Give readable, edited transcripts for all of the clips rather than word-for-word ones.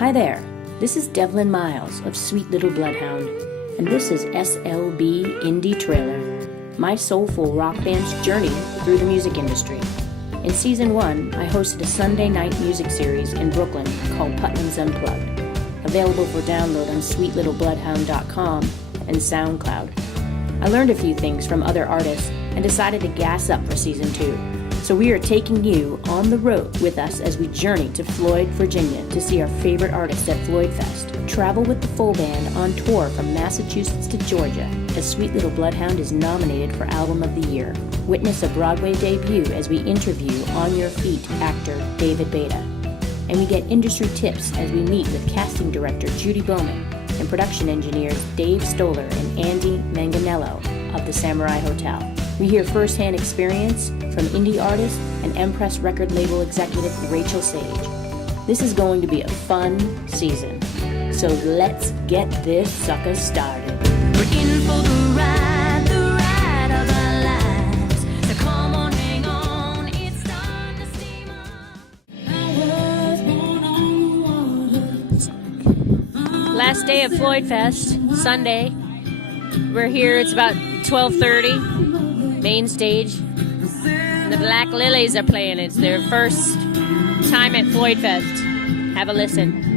Hi there, this is Devlin Miles of Sweet Little Bloodhound, and this is SLB Indie Trailer, my soulful rock band's journey through the music industry. In Season 1, I hosted a Sunday night music series in Brooklyn called Putnam's Unplugged, available for download on sweetlittlebloodhound.com and SoundCloud. I learned a few things from other artists and decided to gas up for Season 2. So we are taking you on the road with us as we journey to Floyd, Virginia to see our favorite artists at Floyd Fest. Travel with the full band on tour from Massachusetts to Georgia as Sweet Little Bloodhound is nominated for Album of the Year. Witness a Broadway debut as we interview On Your Feet actor David Beta. And we get industry tips as we meet with casting director Judy Bowman and production engineers Dave Stoller and Andy Manganello of the Samurai Hotel. We hear firsthand experience from indie artist and Empress record label executive Rachel Sage. This is going to be a fun season, so let's get this sucker started. We're in for the ride of our lives. So come on, hang on, it's time to steam up. I was born on the water. Last day of Floyd Fest, Sunday. We're here, it's about 12:30. Main stage. The Black Lilies are playing. It's their first time at Floyd Fest. Have a listen.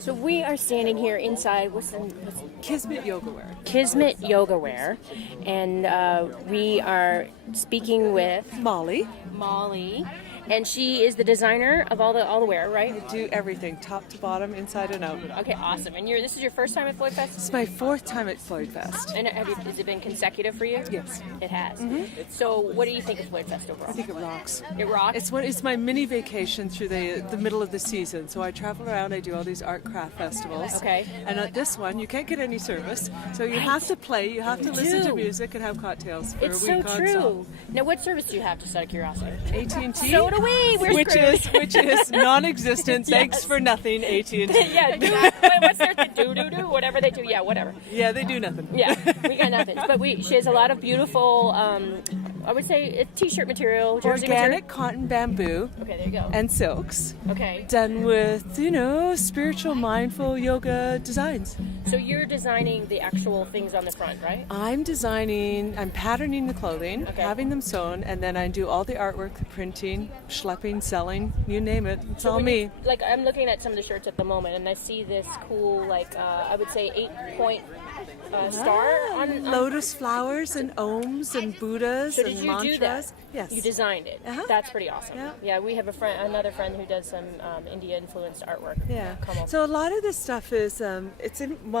So we are standing here inside what's Kismet Yoga Wear. Kismet Yoga Wear, and we are speaking with Molly. And she is the designer of all the wear, right? I do everything, top to bottom, inside and out. Okay, awesome. And this is your first time at Floyd Fest? It's my 4th time at Floyd Fest. And has it been consecutive for you? Yes. It has. Mm-hmm. So what do you think of Floyd Fest overall? I think it rocks. It rocks? It's my mini vacation through the middle of the season. So I travel around, I do all these art craft festivals. Okay. And at this one, you can't get any service. So you have to play, you have to listen to music and have cocktails for it's a week so on true. song. Now what service do you have, just out of curiosity? AT&T. So do we. We're screwed. Which is non-existent. Yes. Thanks for nothing, AT&T. Yeah, what's their do whatever they do. Yeah, whatever. Yeah, they do nothing. Yeah, we got nothing. But she has a lot of beautiful, I would say, t-shirt material, jersey Organic material. cotton bamboo. Okay, there you go. And silks. Okay. Done with, spiritual, mindful yoga designs. So you're designing the actual things on the front, right? I'm patterning the clothing, having them sewn, and then I do all the artwork, the printing, schlepping, selling, you name it. It's all me. I'm looking at some of the shirts at the moment, and I see this cool, I would say 8-point star on lotus flowers and ohms and Buddhas So and did you mantras. do that? Yes. You designed it. Uh-huh. That's pretty awesome. Yeah. We have another friend who does some India-influenced artwork. Yeah. Come on. So a lot of this stuff is,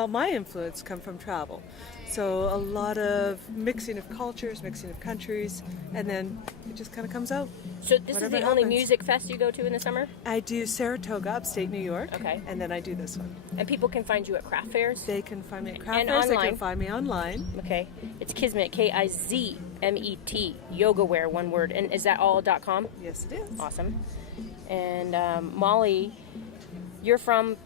my influence come from travel. So a lot of mixing of cultures, mixing of countries, and then it just kind of comes out. So this is the only music fest you go to in the summer? I do Saratoga, upstate New York. Okay. And then I do this one. And people can find you at craft fairs? They can find me at craft And fairs. online. They can find me online. Okay. It's Kismet, Kismet. MET, yoga wear, one word. And is that all .com? Yes, it is. Awesome. And Molly, you're from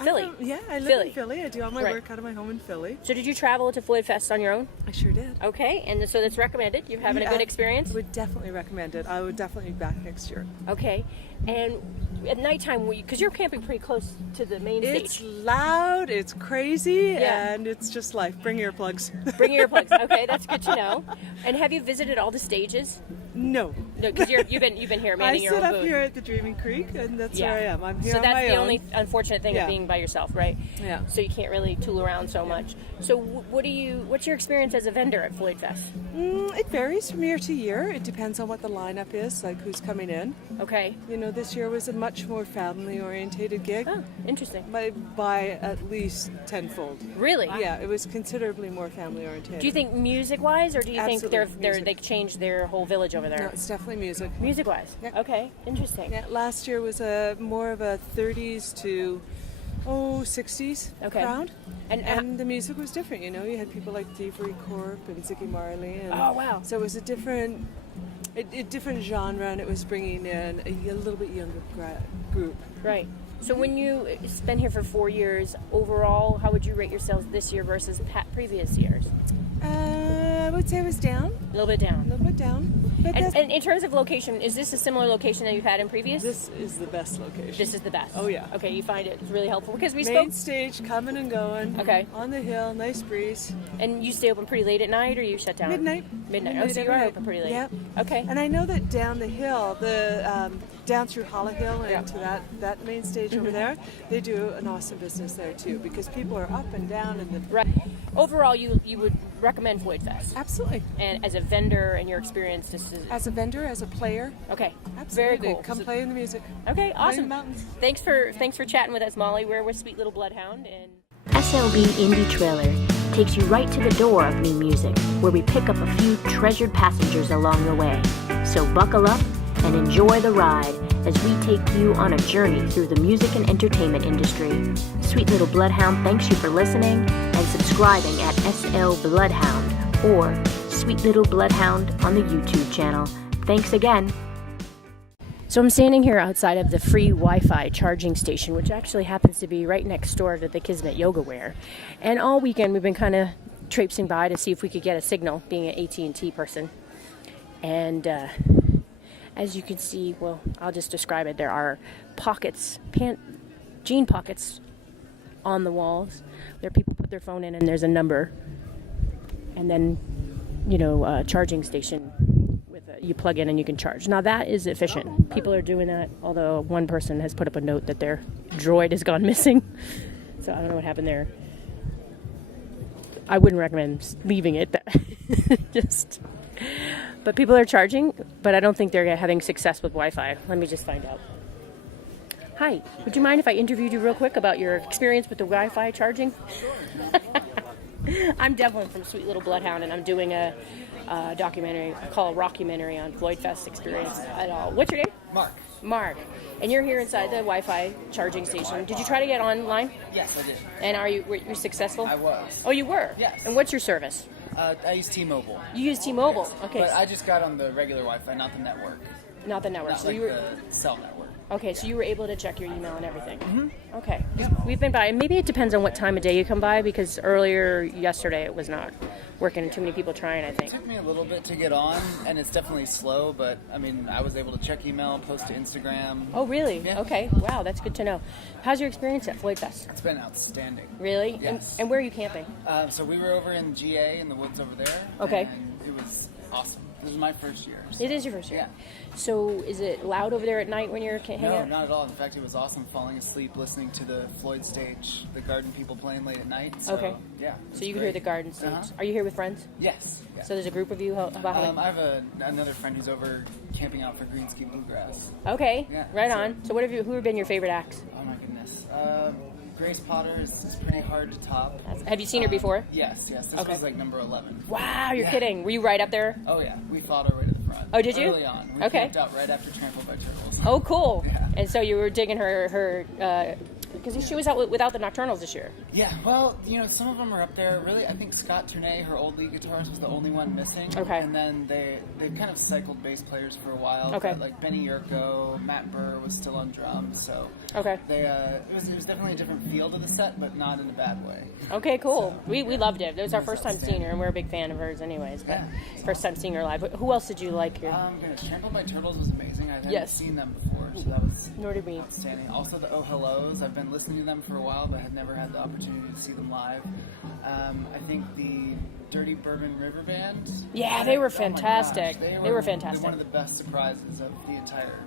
Philly. I live in Philly. I do all my Right. work out of my home in Philly. So did you travel to Floyd Fest on your own? I sure did. Okay, and so that's recommended. You're having a good experience? I would definitely recommend it. I would definitely be back next year. Okay, and at nighttime, because you're camping pretty close to the main It's stage. loud, it's crazy, Yeah. and it's just life. Bring earplugs. Bring your earplugs. Okay, that's good to know. And have you visited all the stages? No. No, because you've been here I manning your sit own up booth. here at the Dreaming Creek, and that's where I am. I'm here So on that's my the own. only unfortunate thing Yeah. of being by yourself, right? Yeah. So you can't really tool around so much. So what's your experience as a vendor at Floyd Fest? It varies from year to year. It depends on what the lineup is, like who's coming in. Okay. You know, this year was a much more family-orientated gig. Oh, interesting. By at least tenfold. Really? Yeah, it was considerably more family-orientated. Do you think music-wise, or do you think Absolutely, they changed their whole village over No, there? it's definitely music. Music-wise? Yeah. Okay, interesting. Yeah, last year was more of a 30s to 60s Okay. crowd. And the music was different, you know. You had people like Thievery Corp and Ziggy Marley. And Oh, wow. So it was a different genre, and it was bringing in a little bit younger group. Right. So when you spent here for 4 years, overall, how would you rate yourselves this year versus previous years? I would say it was down, A little bit down. a little bit down. But And in terms of location, is this a similar location that you've had in previous? this is the best location. This is the best. Oh, yeah. Okay, you find it really helpful because we Main spoke, stage, coming and going. Okay. On the hill, nice breeze. and you stay open pretty late at night, or you shut down Midnight. Midnight. Oh, so you every are night. open pretty late. Yep. Okay. And I know that down the hill, down through Hollow Hill and Yeah. to that main stage over there, they do an awesome business there too, because people are up and down and the Right. Overall, you would recommend Floyd Fest, absolutely. and as a vendor and your experience, this is As a vendor, as a player, okay. absolutely. Very cool. Come So- play in the music. Okay, Play in the awesome. mountains. Thanks for chatting with us, Molly. We're with Sweet Little Bloodhound, and SLB Indie Trailer takes you right to the door of new music, where we pick up a few treasured passengers along the way. So buckle up and enjoy the ride as we take you on a journey through the music and entertainment industry. Sweet Little Bloodhound thanks you for listening and subscribing at SL Bloodhound or Sweet Little Bloodhound on the YouTube channel. Thanks again. so I'm standing here outside of the free Wi-Fi charging station, which actually happens to be right next door to the Kismet Yoga Wear. And all weekend we've been kind of traipsing by to see if we could get a signal, being an AT&T person. And as you can see, well, I'll just describe it. There are pockets, jean pockets on the walls. There people put their phone in and there's a number. And then, charging station with you plug in and you can charge. Now that is efficient. People are doing that, although one person has put up a note that their droid has gone missing. So I don't know what happened there. I wouldn't recommend leaving it. But people are charging, but I don't think they're having success with Wi-Fi. Let me just find out. Hi, would you mind if I interviewed you real quick about your experience with the Wi-Fi charging? I'm Devlin from Sweet Little Bloodhound, and I'm doing a documentary, I call a rockumentary on Floyd Fest experience at all. What's your name? Mark. Mark. And you're here inside the Wi-Fi charging station. Did you try to get online? Yes, I did. And were you successful? I was. Oh, you were? Yes. And what's your service? I use T-Mobile. You use T-Mobile. Okay. But I just got on the regular Wi-Fi, not the network. Not the network. Not So like you were the cell network. okay. So you were able to check your email and everything. Mm-hmm. Okay. We've been by. Maybe it depends on what time of day you come by, because earlier yesterday it was not working. Too many people trying, I think. It took me a little bit to get on, and it's definitely slow, but I mean, I was able to check email, post to Instagram. Oh, really? Yeah. Okay. Wow, that's good to know. How's your experience at Floyd Fest? It's been outstanding. Really? Yes. And where are you camping? So we were over in GA in the woods over there. Okay. And it was awesome. This was my first year. So. It is your first year. Yeah. So is it loud over there at night when you're hanging No, out? not at all. In fact, it was awesome falling asleep listening to the Floyd stage, the garden people playing late at night. So, Okay. Yeah. So you can hear the garden stage. Uh-huh. Are you here with friends? Yes. Yeah. So there's a group of you. About how many? I have another friend who's over camping out for Greenski Bluegrass. Okay. Yeah, Right so- on. So who have been your favorite acts? Oh my goodness. Grace Potter is pretty hard to top. Have you seen her before? Yes. This Okay. was like number 11. Wow, you're Yeah. kidding. Were you right up there? Oh yeah, we fought our way to the front. Oh, did you? Early on. We Okay. camped out right after Trampled by Turtles. Oh, cool. Yeah. And so you were digging her Because she was out without the Nocturnals this year. Yeah, well, some of them are up there. Really, I think Scott Tournay, her old lead guitarist, was the only one missing. Okay. And then they kind of cycled bass players for a while. Okay. But, like Benny Yurko, Matt Burr was still on drums, so Okay. it was definitely a different feel to the set, but not in a bad way. Okay, cool. We loved it. It was our first time seeing her, and we're a big fan of hers anyways. But first time seeing her live. Who else did you like here? Trampled by Turtles was amazing. I hadn't Yes. seen them before, so that was Nor did we. outstanding. Also the Oh Hellos. I've been listening to them for a while, but had never had the opportunity to see them live. I think the Dirty Bourbon River Band. Yeah, they were Oh my fantastic. gosh, They were fantastic. One of the best surprises of the entire.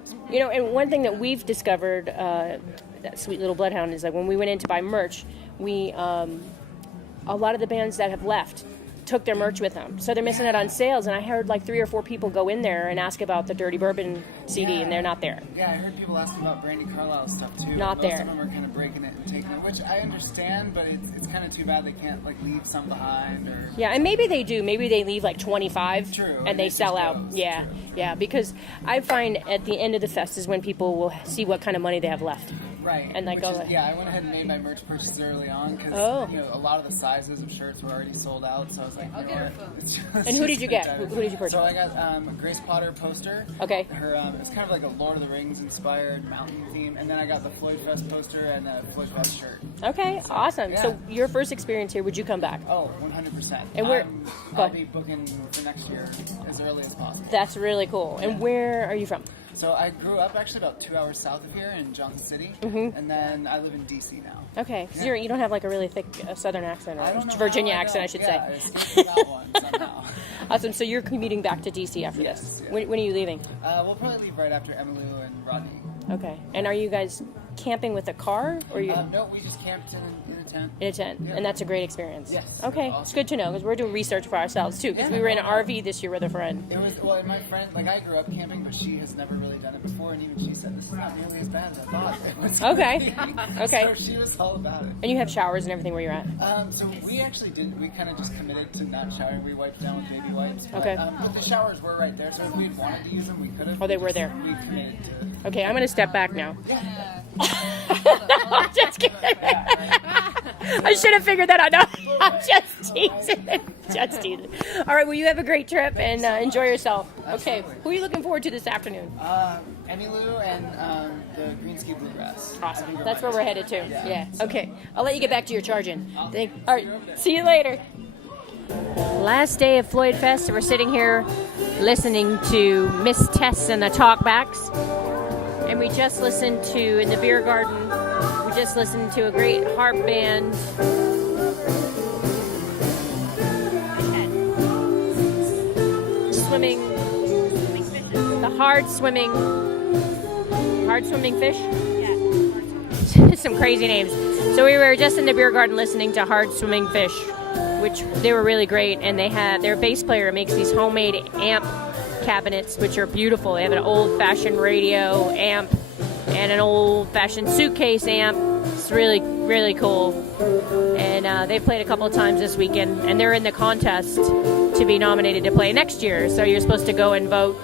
And one thing that we've discovered, that Sweet Little Bloodhound, is like when we went in to buy merch, we a lot of the bands that have left took their merch with them, so they're missing out on sales. And I heard like 3 or 4 people go in there and ask about the Dirty Bourbon CD, and they're not there. Yeah, I heard people asking about Brandy Carlisle's stuff too. Not Most there. Most of them are kind of breaking it and taking it, which I understand, but it's kind of too bad they can't like leave some behind or. Yeah, and maybe they do. Maybe they leave like 25, True, and they it sell just out. goes. Yeah, True. yeah. Because I find at the end of the fest is when people will see what kind of money they have left. Right. And like, Which is, oh, yeah, I went ahead and made my merch purchases early on because Oh. a lot of the sizes of shirts were already sold out. So I was like, I'll get her phone. And who did you get? Who did you purchase? So I got a Grace Potter poster. Okay. Her it's kind of like a Lord of the Rings inspired mountain theme, and then I got the Floyd Fest poster and a Floyd Fest shirt. Okay, awesome. yeah. So your first experience here, would you come back? Oh, 100%. And where- go I'll ahead. be booking for next year as early as possible. That's really cool. And where are you from? So I grew up actually about 2 hours south of here in Johnson City, and then I live in DC now. Okay, 'cause you don't have like a really thick southern accent, I don't or know Virginia how accent, I should yeah, say. I still got one somehow. Awesome. So you're commuting back to DC after Yes, this. yeah. When are you leaving? We'll probably leave right after Emmylou and Rodney. Okay. And are you guys camping with a car, or you No, we just camped in a tent. in a tent? Yeah. And that's a great experience. Yes. Okay, Awesome. it's good to know because we're doing research for ourselves too. Because we were in an RV this year with a friend. It was, well, and my friend, like I grew up camping, but she has never really done it before, and even she said, this is not nearly as bad as I thought it was. Okay. Okay. So she was all about it. And you have showers and everything where you're at. So we actually didn't. We kind of just committed to not showering. We wiped down with baby wipes. But, Okay. But the showers were right there, so if we'd wanted to use them, we could have. Oh, they were there. We committed to. Okay, I'm gonna step back now. I'm just kidding. I should have figured that out. No, I'm just teasing. Just teasing. All right, well, you have a great trip and enjoy yourself. Okay, Absolutely. who are you looking forward to this afternoon? Emmylou and the Green Ski Bluegrass. I Awesome. think That's where we're headed to. Yeah. Yeah. Okay. I'll let you get back to your charging. All right. See you later. Last day of Floyd Fest. We're sitting here listening to Miss Tess and the Talkbacks. And we just listened to, in the beer garden, we just listened to a great harp band. Swimming, the hard swimming fish. Some crazy names. So we were just in the beer garden listening to Hard Swimming Fish, which they were really great. And they had their bass player makes these homemade amp cabinets, which are beautiful. They have an old-fashioned radio amp and an old-fashioned suitcase amp. It's really, really cool. And they played a couple of times this weekend, and they're in the contest to be nominated to play next year. So you're supposed to go and vote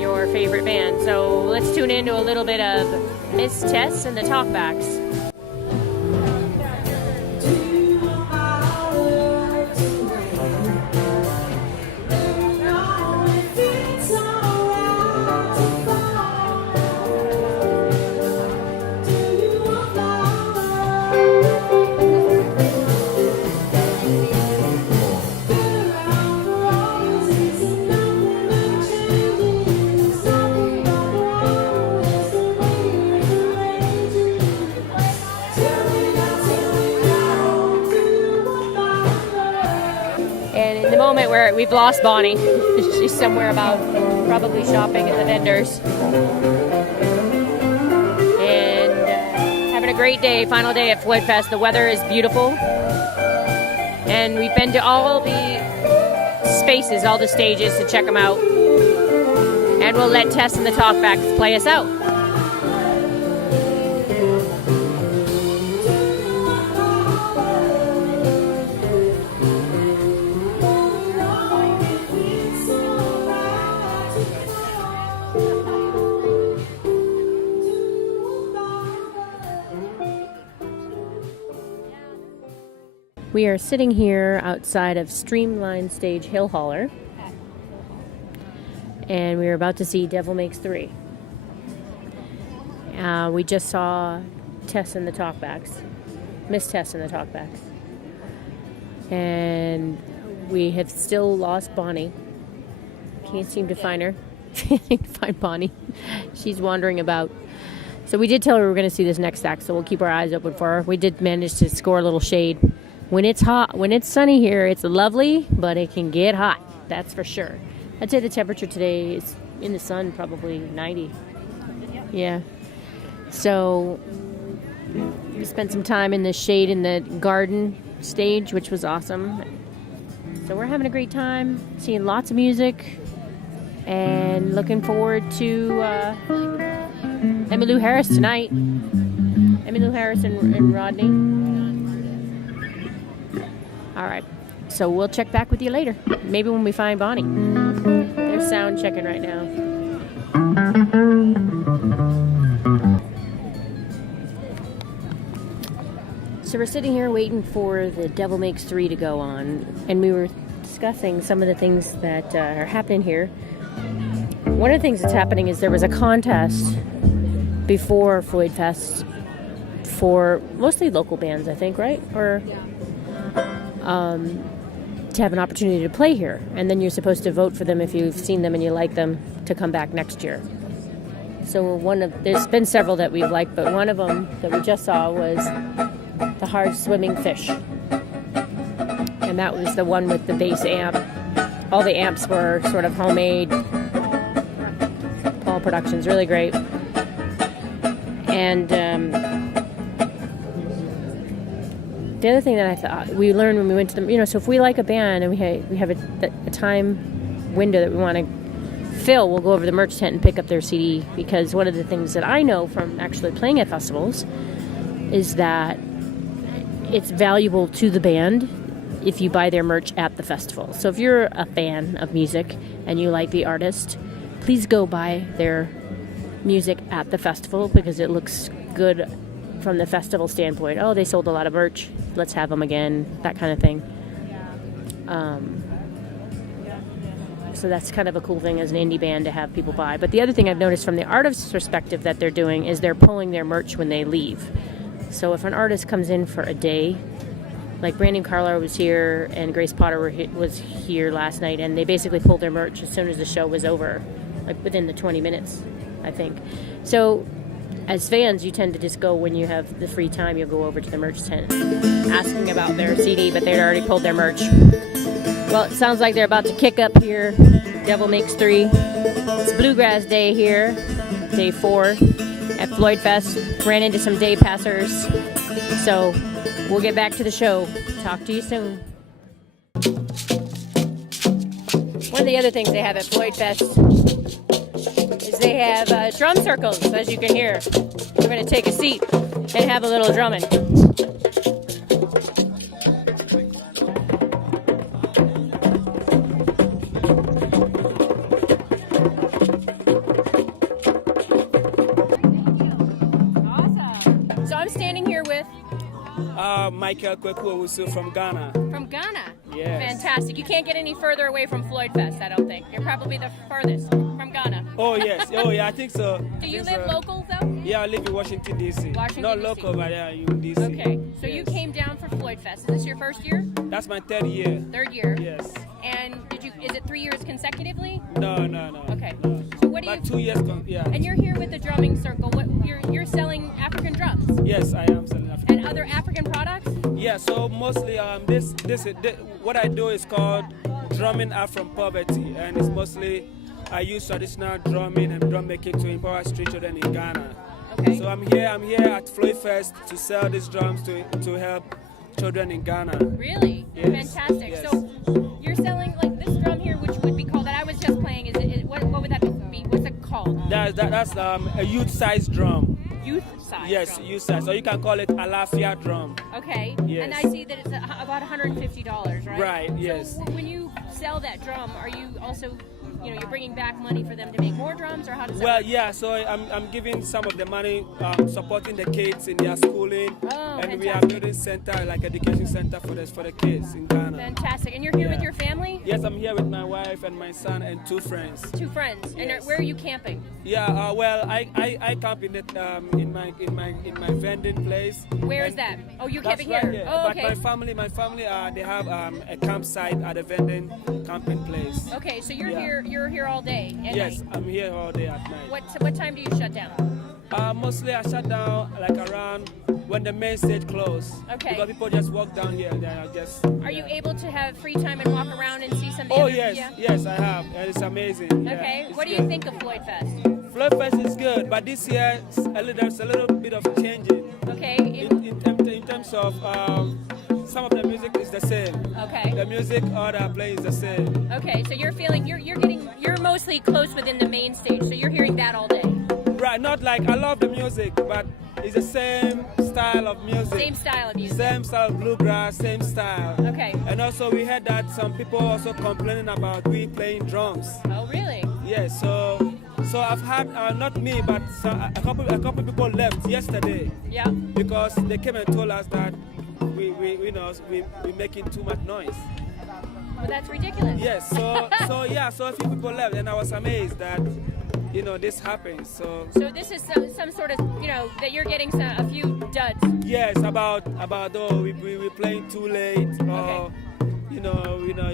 your favorite band. So let's tune into a little bit of Miss Tess and the Talkbacks. And in the moment where we've lost Bonnie, she's somewhere about probably shopping at the vendors. And having a great day, final day at Floyd Fest. The weather is beautiful. And we've been to all the spaces, all the stages to check them out. And we'll let Tess and the Talkbacks play us out. We are sitting here outside of Streamline Stage Hill Holler, and we are about to see Devil Makes 3. We just saw Tess in the talkbacks, Miss Tess in the talkbacks, and we have still lost Bonnie. Can't seem to find her. Can't seem to find Bonnie. She's wandering about. So we did tell her we were going to see this next act, so we'll keep our eyes open for her. We did manage to score a little shade. When it's hot, when it's sunny here, it's lovely, but it can get hot. That's for sure. I'd say the temperature today is in the sun probably 90. Yeah. So we spent some time in the shade in the garden stage, which was awesome. So we're having a great time, seeing lots of music, and looking forward to Emmylou Harris tonight. Emmylou Harris and Rodney. All right. So we'll check back with you later. Maybe when we find Bonnie. They're sound checking right now. So we're sitting here waiting for the Devil Makes 3 to go on, and we were discussing some of the things that are happening here. One of the things that's happening is there was a contest before Floyd Fest for mostly local bands, I think, right? Or to have an opportunity to play here, and then you're supposed to vote for them if you've seen them and you like them to come back next year. So there's been several that we've liked, but one of them that we just saw was the Hard Swimming Fish, and that was the one with the bass amp. All the amps were sort of homemade. Paul Productions, really great. And the other thing that I thought we learned when we went to them, so if we like a band and we have a time window that we want to fill, we'll go over to the merch tent and pick up their CD, because one of the things that I know from actually playing at festivals is that it's valuable to the band if you buy their merch at the festival. So if you're a fan of music and you like the artist, please go buy their music at the festival, because it looks good from the festival standpoint. Oh, they sold a lot of merch, let's have them again, that kind of thing. So that's kind of a cool thing as an indie band to have people buy. But the other thing I've noticed from the artist's perspective that they're doing is they're pulling their merch when they leave. So if an artist comes in for a day, like Brandon Carlar was here and Grace Potter was here last night, and they basically pulled their merch as soon as the show was over, like within the 20 minutes, I think. So as fans, you tend to just go when you have the free time, you'll go over to the merch tent asking about their CD, but they'd already pulled their merch. Well, it sounds like they're about to kick up here. Devil Makes 3. It's Bluegrass Day here, day 4 at Floyd Fest. Ran into some day passers. So we'll get back to the show. Talk to you soon. One of the other things they have at Floyd Fest is they have drum circles, as you can hear. We're going to take a seat and have a little drumming. Awesome. So I'm standing here with Michael Kwekuowusu from Ghana. From Ghana? Yes. Fantastic. You can't get any further away from Floyd Fest, I don't think. You're probably the furthest from Ghana. Oh, yes. Oh, yeah, I think so. Do you live local, though? Yeah, I live in Washington, D.C. Washington, Not D.C. local, but yeah, in D.C. Okay. So Yes. you came down for Floyd Fest. Is this your first year? That's my third year. Third year? Yes. And is it 3 years consecutively? No. Okay. No. So what do But you... 2 years, yeah. And you're here with the drumming circle. What you're selling African drums Yes, I am selling African. and other African products? Yeah, so mostly this what I do is called drumming out from poverty, and it's mostly I use traditional drumming and drum making to empower street children in Ghana. Okay. So I'm here at Floyd Fest to sell these drums to help children in Ghana. Really? Yes. Fantastic. Yes. So you're selling like this drum here, which would be called, that I was just playing, what would that be? What's it called? That's a youth-sized drum. Youth size Yes, drum. youth size. So you can call it Alafia drum. Okay. Yes. And I see that it's about $150, right? Right, yes. So when you sell that drum, are you also you're bringing back money for them to make more drums, or how does that Well, work? yeah, so I'm giving some of the money supporting the kids in their schooling, Oh, and we are fantastic. building center, like education center for the kids in Ghana. Fantastic. And you're here with Yeah. your family? Yes, I'm here with my wife and my son and 2 friends. 2 friends. And Yes. where are you camping? Yeah, well, I camp in my vending place. Where is And that? Oh, you're that's camping right here. Oh, But okay. my family, they have a campsite at a vending camping place. Okay, so Yeah. you're here all day and Yes, night. I'm here all day at night. What time do you shut down? Mostly I shut down like around when the main stage closed. Okay. Because people just walk down here. They are just. Are you able to have free time and walk around and see some of the Oh other- yes, yeah? yes I have. And it's amazing. Yeah, Okay. it's What do you good. think of Floyd Fest? Floyd Fest is good, but this year there's a little bit of changing. Okay. In terms of some of the music is the same. Okay. The music all that play is the same. Okay. So you're feeling you're mostly close within the main stage, so you're hearing that all day. Right, not like I love the music, but it's the same style of music. Same style of music. Same style of bluegrass, same style. Okay. And also we heard that some people also complaining about we playing drums. Oh, really? Yes, so I've had not me, but a couple people left yesterday Yeah. because they came and told us that we making too much noise. Well, that's ridiculous. Yes, so a few people left, and I was amazed that this happens. So So this is some sort of that you're getting a few duds. yes, about we playing too late, or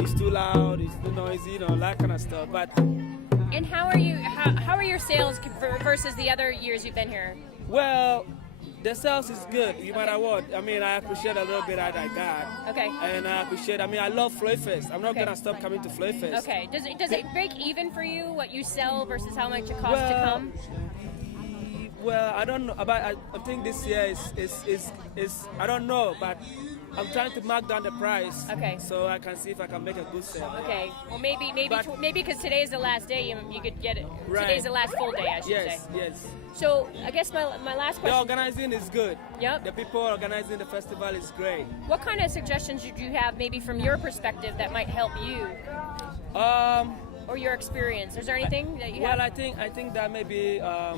it's too loud, it's too noisy, that kind of stuff. But And how are your sales versus the other years you've been here? well, the sales is good, no matter what. I mean, I appreciate a little bit that I got. Okay. And I love Floyd Fest. I'm not Okay. gonna stop coming to Floyd Fest. Okay. Does it break even for you what you sell versus how much it costs to come? Well, I don't know, but I think this year is I don't know, but I'm trying to mark down the price. Okay. So I can see if I can make a good sale. Okay. Well, maybe But- because today is the last day, you could get it. Right. Today's the last full day, I should Yes, say. yes. So I guess my last The question. organizing is good. Yep. The people organizing the festival is great. What kind of suggestions would you have, maybe from your perspective, that might help you or your experience? Is there anything that you Well, have? I think that maybe I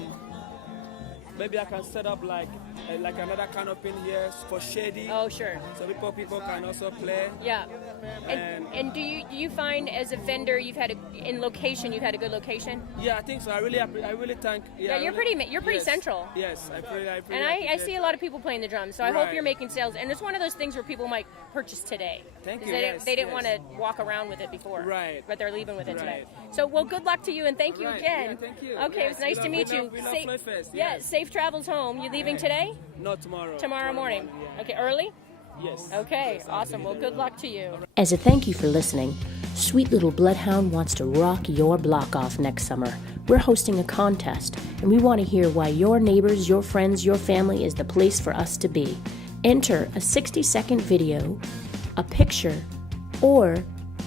can set up like another canopy in here for shady, Oh, sure. so people can also play. Yeah. And- And do you find as a vendor you've had you've had a good location? Yeah, I think so. I really thank. Yeah, you're pretty yes, central. Yes, I pretty. And I see a lot of people playing the drums, so I hope Right. you're making sales. And it's one of those things where people might purchase today. Thank 'Cause you, They didn't yes. want to walk around with it before. Right. But they're leaving with it today. Right. So, well, good luck to you, and thank you Right, again. yeah, thank you. Okay, it was Yes, nice to meet you. we love Floyd Fest, Yeah, yes. safe travels home. You leaving today? No, tomorrow. Tomorrow morning. yeah. Okay, early? Yes. Okay, awesome. Well, good luck to you. As a thank you for listening, Sweet Little Bloodhound wants to rock your block off next summer. We're hosting a contest, and we want to hear why your neighbors, your friends, your family is the place for us to be. Enter a 60-second video, a picture, or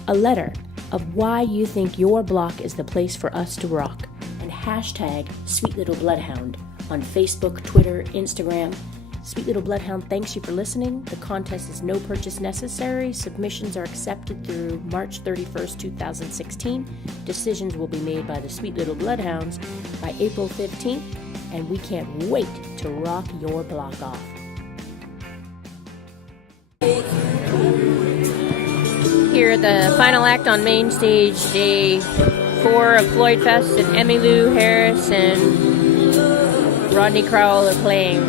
a letter of why you think your block is the place for us to rock, and hashtag Sweet Little Bloodhound on Facebook, Twitter, Instagram. Sweet Little Bloodhound thanks you for listening. The contest is no purchase necessary. Submissions are accepted through March 31st, 2016. Decisions will be made by the Sweet Little Bloodhounds by April 15th, and we can't wait to rock your block off. Here at the final act on main stage, day 4 of Floyd Fest, and Emmylou Harris and Rodney Crowell are playing.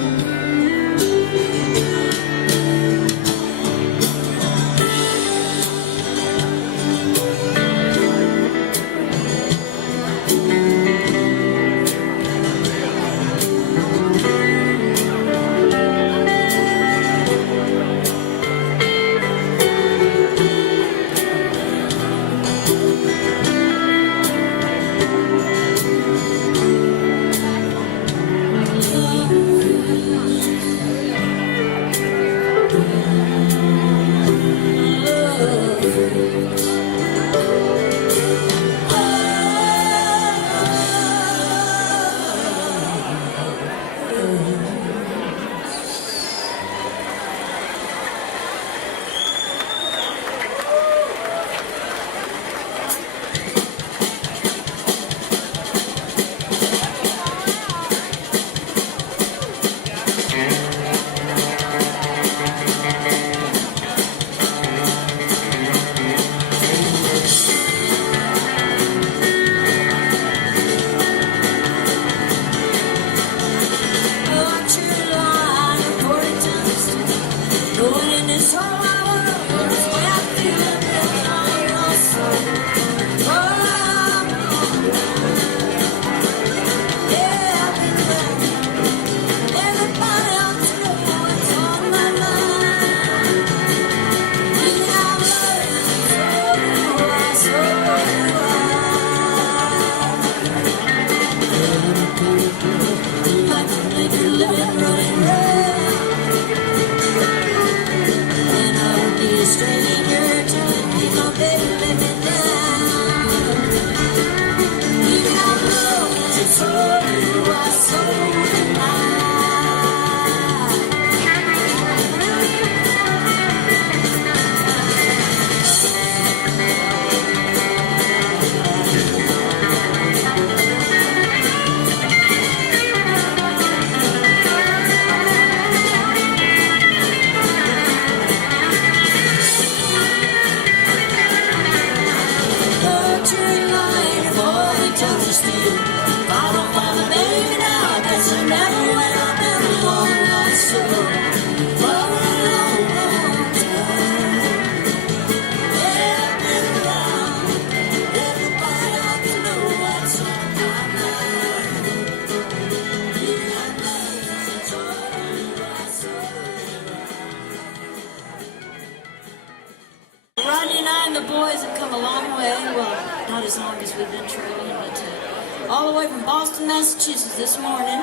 boys have come a long way. Well, not as long as we've been trailing, but all the way from Boston, Massachusetts this morning.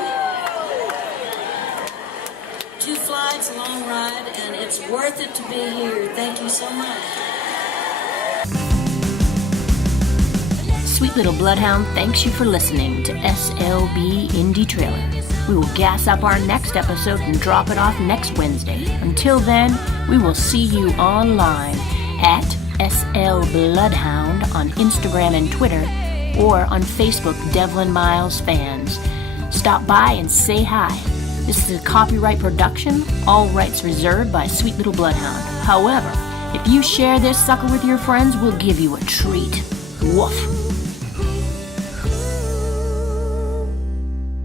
2 flights, a long ride, and it's worth it to be here. Thank you so much. Sweet Little Bloodhound thanks you for listening to SLB Indie Trailer. We will gas up our next episode and drop it off next Wednesday. Until then, we will see you online at SL Bloodhound on Instagram and Twitter, or on Facebook, Devlin Miles Fans. Stop by and say hi. This is a copyright production, all rights reserved by Sweet Little Bloodhound. However, if you share this sucker with your friends, we'll give you a treat. Woof.